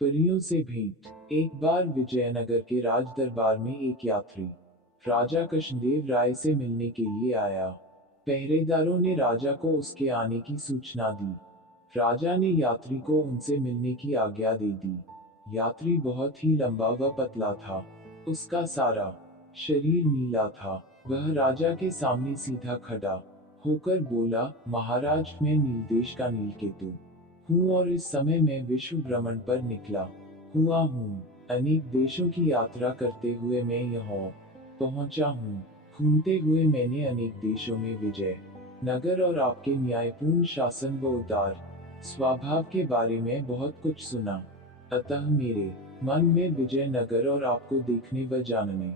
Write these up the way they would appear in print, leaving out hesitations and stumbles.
परियों से भेंट। एक बार विजयनगर के राज दरबार में एक यात्री राजा कृष्णदेव राय से मिलने के लिए आया। पहरेदारों ने राजा को उसके आने की सूचना दी। राजा ने यात्री को उनसे मिलने की आज्ञा दे दी। यात्री बहुत ही लंबा व पतला था। उसका सारा शरीर नीला था। वह राजा के सामने सीधा खड़ा होकर बोला, महाराज, मैं नीलदेश का नीलकेतु हूँ और इस समय मैं विश्व भ्रमण पर निकला हुआ हूँ। अनेक देशों की यात्रा करते हुए मैं यहाँ पहुँचा हूँ। घूमते हुए मैंने अनेक देशों में विजय नगर और आपके न्यायपूर्ण शासन व उदार स्वभाव के बारे में बहुत कुछ सुना। अतः मेरे मन में विजयनगर और आपको देखने व जानने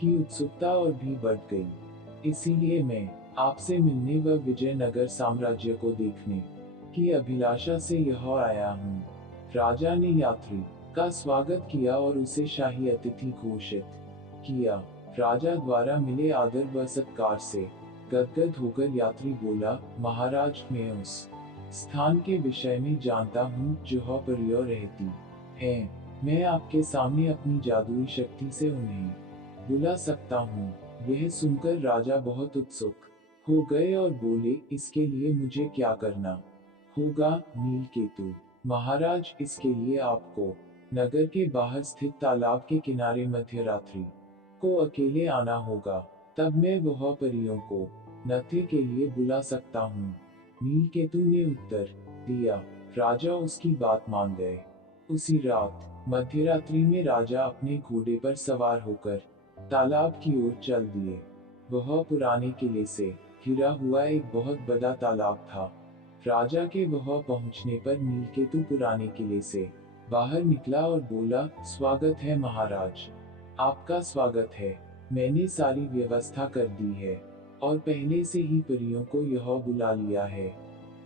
की उत्सुकता और भी बढ़ गई। इसीलिए मैं आपसे मिलने व विजयनगर साम्राज्य को देखने की अभिलाषा से यहाँ आया हूँ। राजा ने यात्री का स्वागत किया और उसे शाही अतिथि घोषित किया। राजा द्वारा मिले आदर व सत्कार से गदगद होकर यात्री बोला, महाराज, मैं उस स्थान के विषय में जानता हूँ जहाँ परियों रहती हैं। मैं आपके सामने अपनी जादुई शक्ति से उन्हें बुला सकता हूँ। यह सुनकर राजा बहुत उत्सुक हो गए और बोले, इसके लिए मुझे क्या करना होगा? नीलकेतु महाराज, इसके लिए आपको नगर के बाहर स्थित तालाब के किनारे मध्यरात्रि को अकेले आना होगा। तब मैं वह परियों को नृत्य के लिए बुला सकता हूँ। नीलकेतु ने उत्तर दिया। राजा उसकी बात मान गए। उसी रात मध्यरात्रि में राजा अपने घोड़े पर सवार होकर तालाब की ओर चल दिए। वह पुराने किले से घिरा हुआ एक बहुत बड़ा तालाब था। राजा के वह पहुंचने पर नीलकेतु पुराने किले से बाहर निकला और बोला, स्वागत है महाराज, आपका स्वागत है। मैंने सारी व्यवस्था कर दी है और पहले से ही परियों को यह बुला लिया है।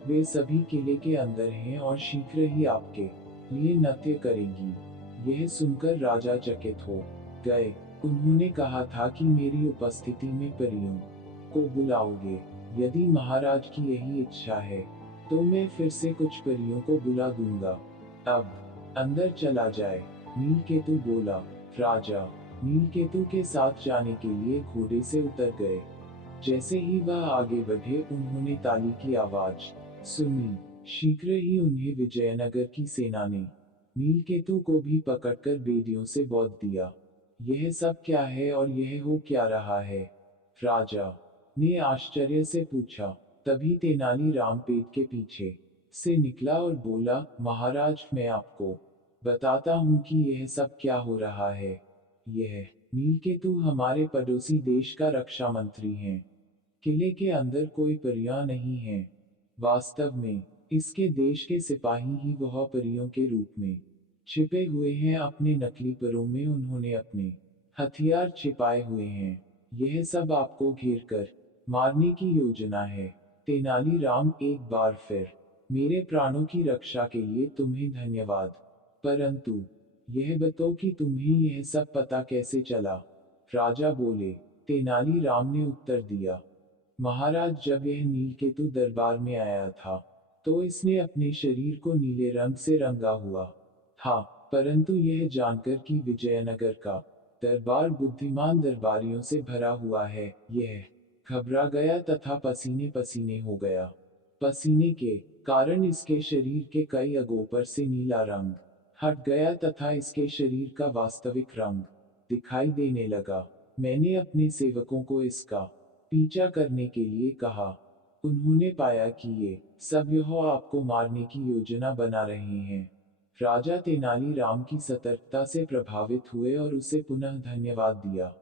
वे सभी किले के अंदर हैं और शीघ्र ही आपके लिए नृत्य करेंगी। यह सुनकर राजा चकित हो गए। उन्होंने कहा था कि मेरी उपस्थिति में परियों को बुलाओगे। यदि महाराज की यही इच्छा है तो मैं फिर से कुछ परियों को बुला दूंगा। अब अंदर चला जाए। नीलकेतु बोला। राजा नीलकेतु के साथ जाने के लिए घोड़े से उतर गए। जैसे ही वह आगे बढ़े, उन्होंने ताली की आवाज सुनी। शीघ्र ही उन्हें विजयनगर की सेना ने नीलकेतु को भी पकड़कर बेड़ियों से बांध दिया। यह सब क्या है और यह हो क्या रहा है? राजा ने आश्चर्य से पूछा। तभी तेनालीराम पेड़ के पीछे से निकला और बोला, महाराज, मैं आपको बताता हूँ कि यह सब क्या हो रहा है। यह नीलकेतु हमारे पड़ोसी देश का रक्षा मंत्री हैं। किले के अंदर कोई परियां नहीं है। वास्तव में इसके देश के सिपाही ही वह परियों के रूप में छिपे हुए हैं। अपने नकली परों में उन्होंने अपने हथियार छिपाए हुए हैं। यह सब आपको घेर कर मारने की योजना है। तेनालीराम, एक बार फिर मेरे प्राणों की रक्षा के लिए तुम्हें धन्यवाद। परंतु यह बताओ कि तुम्हें यह सब पता कैसे चला? राजा बोले। तेनालीराम ने उत्तर दिया, महाराज, जब यह नीलकेतु दरबार में आया था तो इसने अपने शरीर को नीले रंग से रंगा हुआ था। परंतु यह जानकर कि विजयनगर का दरबार बुद्धिमान दरबारियों से भरा हुआ है, यह घबरा गया तथा पसीने पसीने हो गया। पसीने के कारण इसके शरीर के कई अंगों पर से नीला रंग हट गया तथा इसके शरीर का वास्तविक रंग दिखाई देने लगा। मैंने अपने सेवकों को इसका पीछा करने के लिए कहा। उन्होंने पाया कि ये सब यह आपको मारने की योजना बना रहे हैं। राजा तेनालीराम की सतर्कता से प्रभावित हुए और उसे पुनः धन्यवाद दिया।